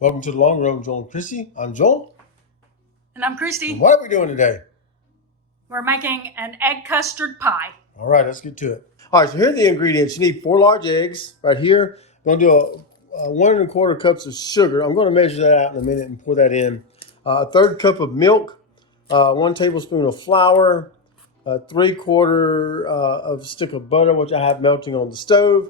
Welcome to the Long Run with Joel and Christy. I'm Joel. And I'm Christy. And what are we doing today? We're making an egg custard pie. All right, let's get to it. All right, so here are the ingredients. You need 4 large eggs right here. I'm going to do a 1 1/4 cups of sugar. I'm going to measure that out in a minute and pour that in. A 1/3 cup of milk, 1 tablespoon of flour, 3/4 of a stick of butter, which I have melting on the stove.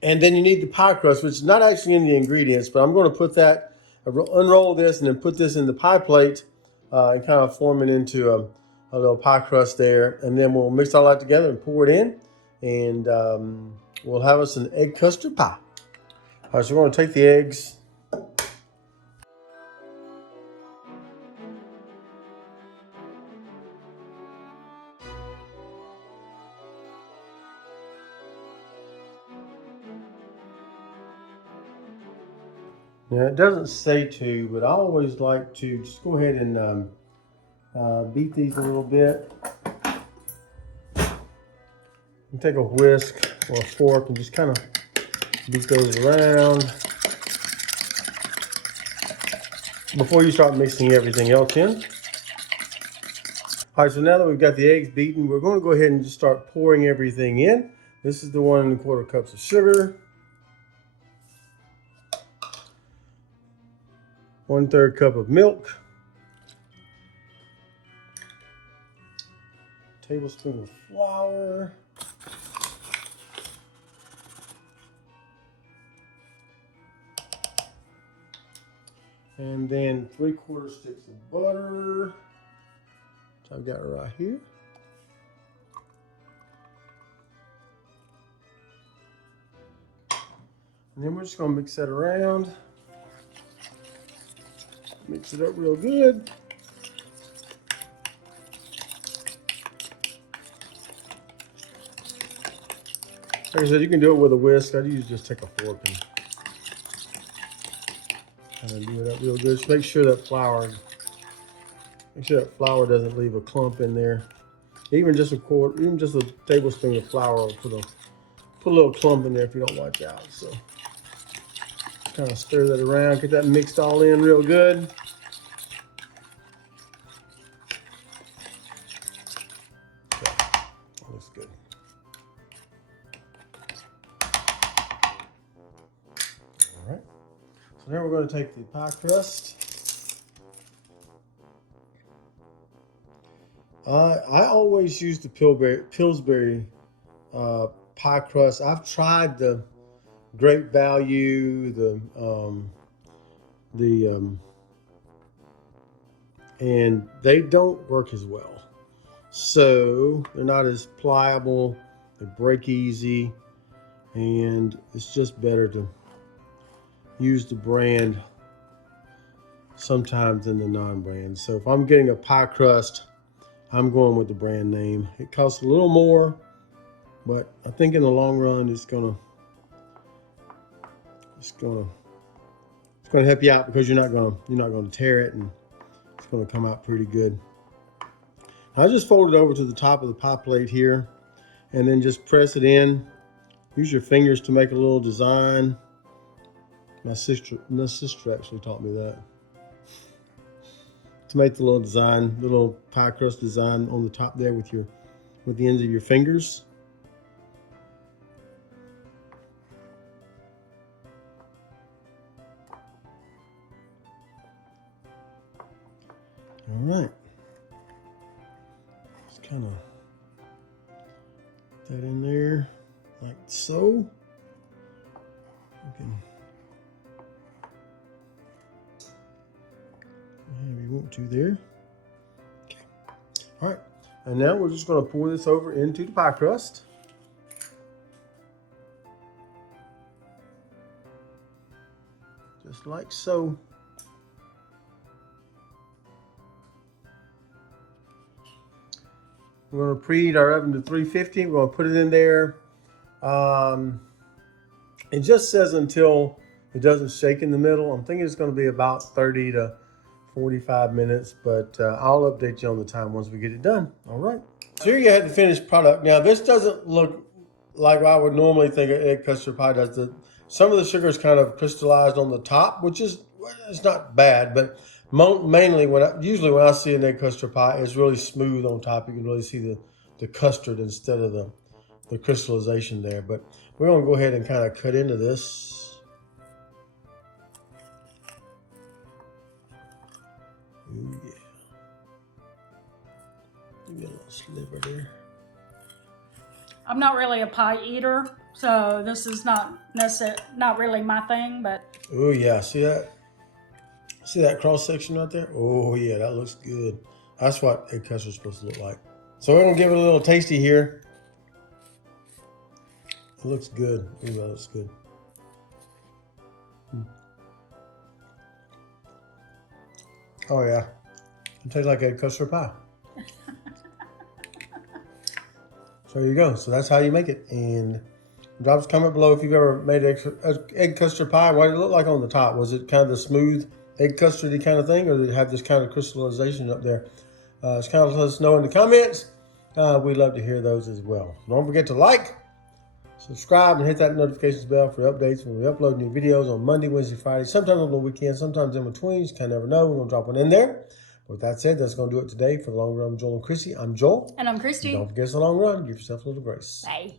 And then you need the pie crust, which is not actually in the ingredients, but I'm going to put that, unroll this, and then put this in the pie plate and kind of form it into a little pie crust there. And then we'll mix all that together and pour it in, and we'll have us an egg custard pie. All right, so we're going to take the eggs. Now, it doesn't say to, but I always like to just go ahead and beat these a little bit. And take a whisk or a fork and just kind of beat those around before you start mixing everything else in. All right, so now that we've got the eggs beaten, we're going to go ahead and just start pouring everything in. This is the 1 1/4 cups of sugar. 1/3 cup of milk, tablespoon of flour, and then 3/4 sticks of butter, which I've got right here. And then we're just going to mix that around. Mix it up real good. Like I said, you can do it with a whisk. I usually just take a fork and kind of do it up real good. Just make sure that flour doesn't leave a clump in there. Even just a tablespoon of flour will put a little clump in there if you don't watch out. So kind of stir that around, get that mixed all in real good. Okay, that looks good. All right, so now we're going to take the pie crust. I always use the Pillsbury pie crust. I've tried the Great Value, and they don't work as well. So they're not as pliable, they break easy, and it's just better to use the brand sometimes than the non-brand. So if I'm getting a pie crust, I'm going with the brand name. It costs a little more, but I think in the long run it's gonna help you out because you're not gonna tear it, and it's gonna come out pretty good. Now, I just fold it over to the top of the pie plate here, and then just press it in. Use your fingers to make a little design. My sister actually taught me that. To make the little design, the little pie crust design on the top there with the ends of your fingers. All right, just kind of put that in there like so. However you want to there. Okay. All right, and now we're just going to pour this over into the pie crust. Just like so. We're going to preheat our oven to 350. We're going to put it in there. It just says until it doesn't shake in the middle. I'm thinking it's going to be about 30 to 45 minutes, but I'll update you on the time once we get it done. All right. So here you have the finished product. Now, this doesn't look like I would normally think an egg custard pie does. Some of the sugar is kind of crystallized on the top, which is it's not bad, but mainly usually when I see an egg custard pie, it's really smooth on top. You can really see the custard instead of the crystallization there. But we're gonna go ahead and kind of cut into this. Ooh, yeah. Give me a little sliver there. I'm not really a pie eater, so this is not really my thing, but Oh yeah, see that? See that cross section right there? Oh yeah, that looks good. That's what egg custard's supposed to look like. So we're gonna give it a little tasty here. It looks good. Ooh, that looks good. Oh yeah, it tastes like egg custard pie. So there you go. So that's how you make it. And drop us a comment below if you've ever made egg custard pie. What did it look like on the top? Was it kind of the smooth egg custardy kind of thing, or did it have this kind of crystallization up there? Just kind of let us know in the comments. We'd love to hear those as well. Don't forget to like, subscribe, and hit that notifications bell for updates when we upload new videos on Monday, Wednesday, Friday, sometimes on the weekend, sometimes in between. You can never know. We're going to drop one in there. With that said, that's going to do it today for the long run. Joel and Chrissy. I'm Joel. and I'm Christy. Don't forget it's a long run. Give yourself a little grace. Bye.